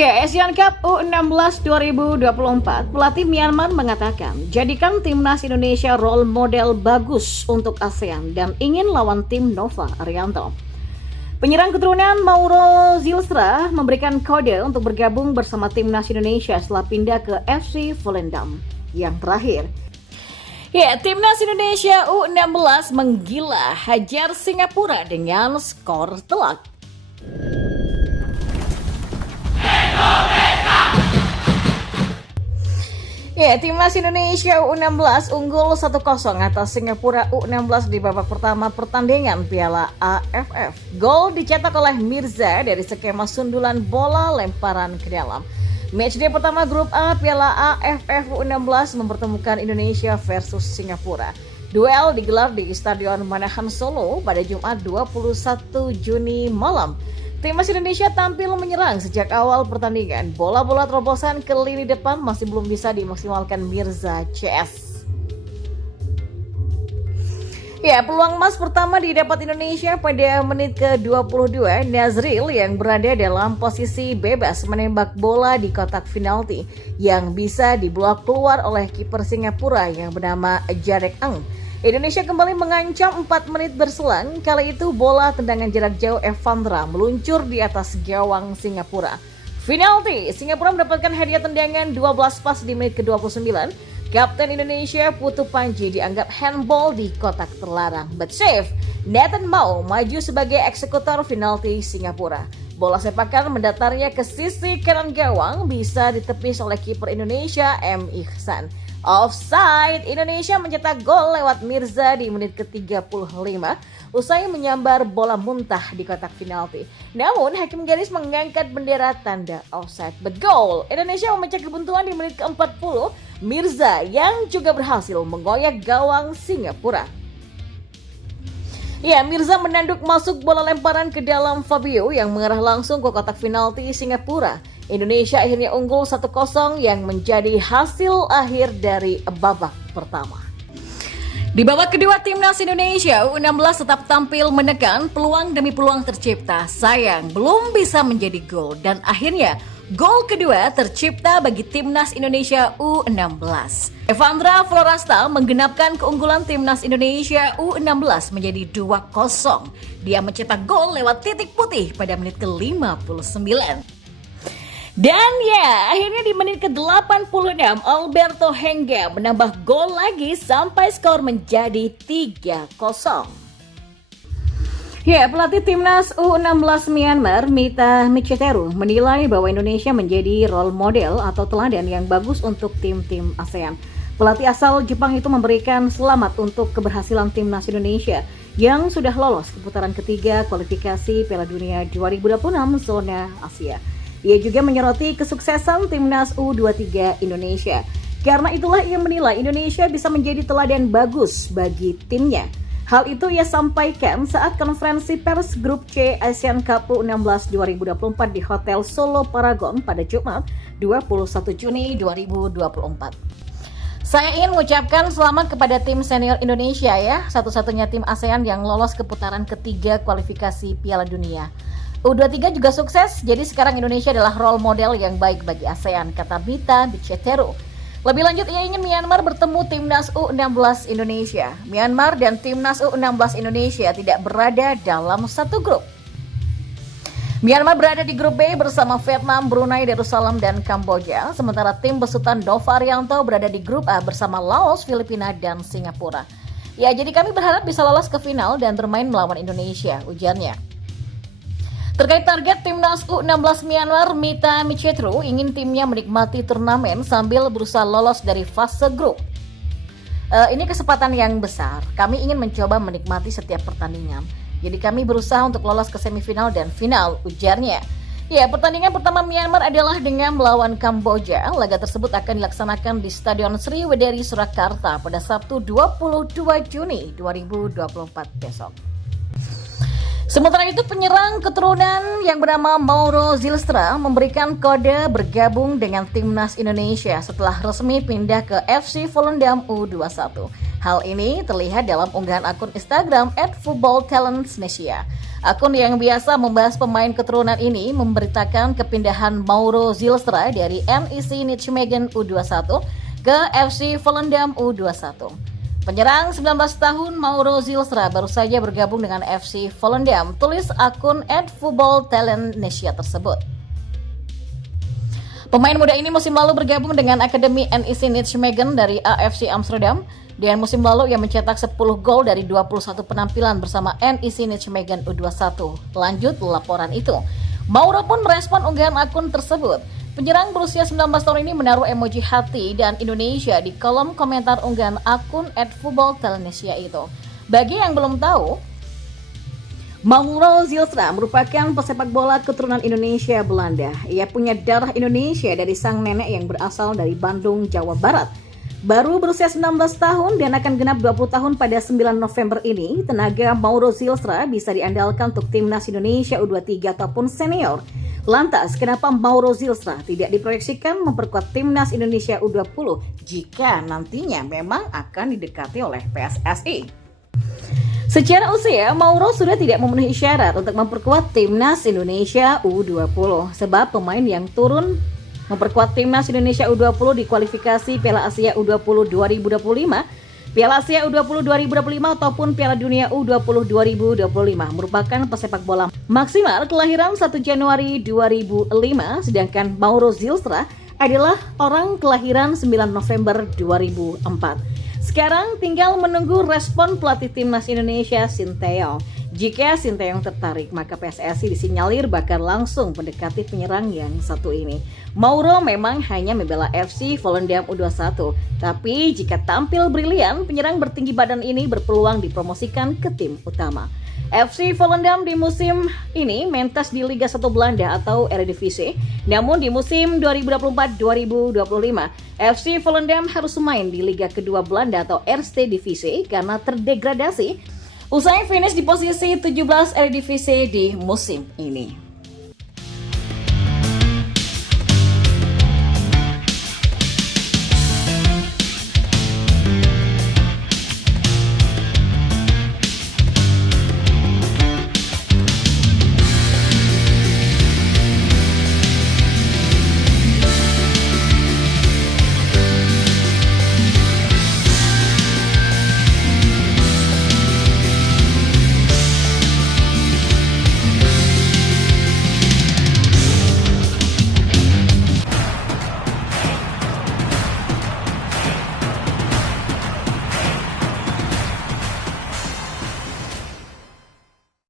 Ya, Asian Cup U16 2024, pelatih Myanmar mengatakan, jadikan timnas Indonesia role model bagus untuk ASEAN dan ingin lawan tim Nova Arianto. Penyerang keturunan Mauro Zilstra memberikan kode untuk bergabung bersama timnas Indonesia setelah pindah ke FC Volendam. Yang terakhir, timnas Indonesia U16 menggila hajar Singapura dengan skor telak. Timnas Indonesia U16 unggul 1-0 atas Singapura U16 di babak pertama pertandingan Piala AFF. Gol dicetak oleh Mirza dari skema sundulan bola lemparan ke dalam. Matchday pertama grup A Piala AFF U16 mempertemukan Indonesia versus Singapura. Duel digelar di Stadion Manahan Solo pada Jumat 21 Juni malam. Timnas Indonesia tampil menyerang sejak awal pertandingan. Bola-bola terobosan ke lini depan masih belum bisa dimaksimalkan Mirza CS. Peluang emas pertama didapat Indonesia pada menit ke-22. Nazril yang berada dalam posisi bebas menembak bola di kotak penalti yang bisa diblok keluar oleh kiper Singapura yang bernama Jarek Ang. Indonesia kembali mengancam 4 menit berselang. Kali itu bola tendangan jarak jauh Evandra meluncur di atas gawang Singapura. Penalti, Singapura mendapatkan hadiah tendangan 12 pas di menit ke-29. Kapten Indonesia Putu Panji dianggap handball di kotak terlarang. But save, Nathan Mau maju sebagai eksekutor penalti Singapura. Bola sepakan mendatarnya ke sisi kanan gawang, bisa ditepis oleh kiper Indonesia M. Ihsan. Offside, Indonesia mencetak gol lewat Mirza di menit ke-35 usai menyambar bola muntah di kotak penalti. Namun hakim garis mengangkat bendera tanda offside. But goal, Indonesia memecah kebuntuan di menit ke-40. Mirza yang juga berhasil menggoyak gawang Singapura. Mirza menanduk masuk bola lemparan ke dalam Fabio yang mengarah langsung ke kotak penalti Singapura. Indonesia akhirnya unggul 1-0 yang menjadi hasil akhir dari babak pertama. Di babak kedua, timnas Indonesia U16 tetap tampil menekan, peluang demi peluang tercipta. Sayang, belum bisa menjadi gol dan akhirnya gol kedua tercipta bagi timnas Indonesia U16. Evandra Florasta menggenapkan keunggulan timnas Indonesia U16 menjadi 2-0. Dia mencetak gol lewat titik putih pada menit ke-59. Dan akhirnya di menit ke-86 Alberto Hengga menambah gol lagi sampai skor menjadi 3-0. Pelatih timnas U16 Myanmar Mita Micheteru menilai bahwa Indonesia menjadi role model atau teladan yang bagus untuk tim-tim ASEAN. Pelatih asal Jepang itu memberikan selamat untuk keberhasilan timnas Indonesia yang sudah lolos ke putaran ketiga kualifikasi Piala Dunia 2026 zona Asia. Ia juga menyoroti kesuksesan timnas U23 Indonesia. Karena itulah ia menilai Indonesia bisa menjadi teladan bagus bagi timnya. Hal itu ia sampaikan saat konferensi pers Grup C Asian Cup U16 2024 di Hotel Solo Paragon pada Jumat 21 Juni 2024. Saya ingin mengucapkan selamat kepada tim senior Indonesia satu-satunya tim ASEAN yang lolos ke putaran ketiga kualifikasi Piala Dunia. U23 juga sukses, jadi sekarang Indonesia adalah role model yang baik bagi ASEAN, kata Mita Micheteru. Lebih lanjut, ia ingin Myanmar bertemu timnas U16 Indonesia. Myanmar dan timnas U16 Indonesia tidak berada dalam satu grup. Myanmar berada di grup B bersama Vietnam, Brunei Darussalam, dan Kamboja. Sementara tim besutan Nova Arianto berada di grup A bersama Laos, Filipina, dan Singapura. Jadi kami berharap bisa lolos ke final dan bermain melawan Indonesia, ujarnya. Terkait target timnas U16 Myanmar, Mita Micheteru ingin timnya menikmati turnamen sambil berusaha lolos dari fase grup. Ini kesempatan yang besar. Kami ingin mencoba menikmati setiap pertandingan. Jadi kami berusaha untuk lolos ke semifinal dan final, ujarnya. Pertandingan pertama Myanmar adalah dengan melawan Kamboja. Laga tersebut akan dilaksanakan di Stadion Sriwedari Surakarta pada Sabtu 22 Juni 2024 besok. Sementara itu, penyerang keturunan yang bernama Mauro Zilstra memberikan kode bergabung dengan timnas Indonesia setelah resmi pindah ke FC Volendam U21. Hal ini terlihat dalam unggahan akun Instagram @footballtalentsnesia. Akun yang biasa membahas pemain keturunan ini memberitakan kepindahan Mauro Zylstra dari NEC Nijmegen U21 ke FC Volendam U21. Penyerang 19 tahun Mauro Zylstra baru saja bergabung dengan FC Volendam, tulis akun @footballtalentsnesia tersebut. Pemain muda ini musim lalu bergabung dengan Akademi NEC Nijmegen dari AFC Amsterdam. Dan musim lalu ia mencetak 10 gol dari 21 penampilan bersama NEC Nijmegen U21. Lanjut laporan itu. Mauro pun merespon unggahan akun tersebut. Penyerang berusia 19 tahun ini menaruh emoji hati dan Indonesia di kolom komentar unggahan akun @footballtalentsnesia itu. Bagi yang belum tahu, Mauro Zylstra merupakan pesepak bola keturunan Indonesia Belanda. Ia punya darah Indonesia dari sang nenek yang berasal dari Bandung, Jawa Barat. Baru berusia 19 tahun dan akan genap 20 tahun pada 9 November ini, tenaga Mauro Zylstra bisa diandalkan untuk timnas Indonesia U23 ataupun senior. Lantas, kenapa Mauro Zylstra tidak diproyeksikan memperkuat timnas Indonesia U20 jika nantinya memang akan didekati oleh PSSI? Secara usia, Mauro sudah tidak memenuhi syarat untuk memperkuat timnas Indonesia U20 sebab pemain yang turun memperkuat timnas Indonesia U20 di kualifikasi Piala Asia U20 2025, Piala Asia U20 2025 ataupun Piala Dunia U20 2025 merupakan pesepak bola maksimal kelahiran 1 Januari 2005, sedangkan Mauro Zylstra adalah orang kelahiran 9 November 2004. Sekarang tinggal menunggu respon pelatih timnas Indonesia Sinteyong. Jika Sinteyong tertarik, maka PSSI disinyalir bakal langsung mendekati penyerang yang satu ini. Mauro memang hanya membela FC Volendam U21, tapi jika tampil brilian, penyerang bertinggi badan ini berpeluang dipromosikan ke tim utama. FC Volendam di musim ini mentas di Liga 1 Belanda atau Eredivisie, namun di musim 2024-2025, FC Volendam harus main di Liga kedua Belanda atau Eerste Divisie karena terdegradasi usai finish di posisi 17 Eredivisie di musim ini.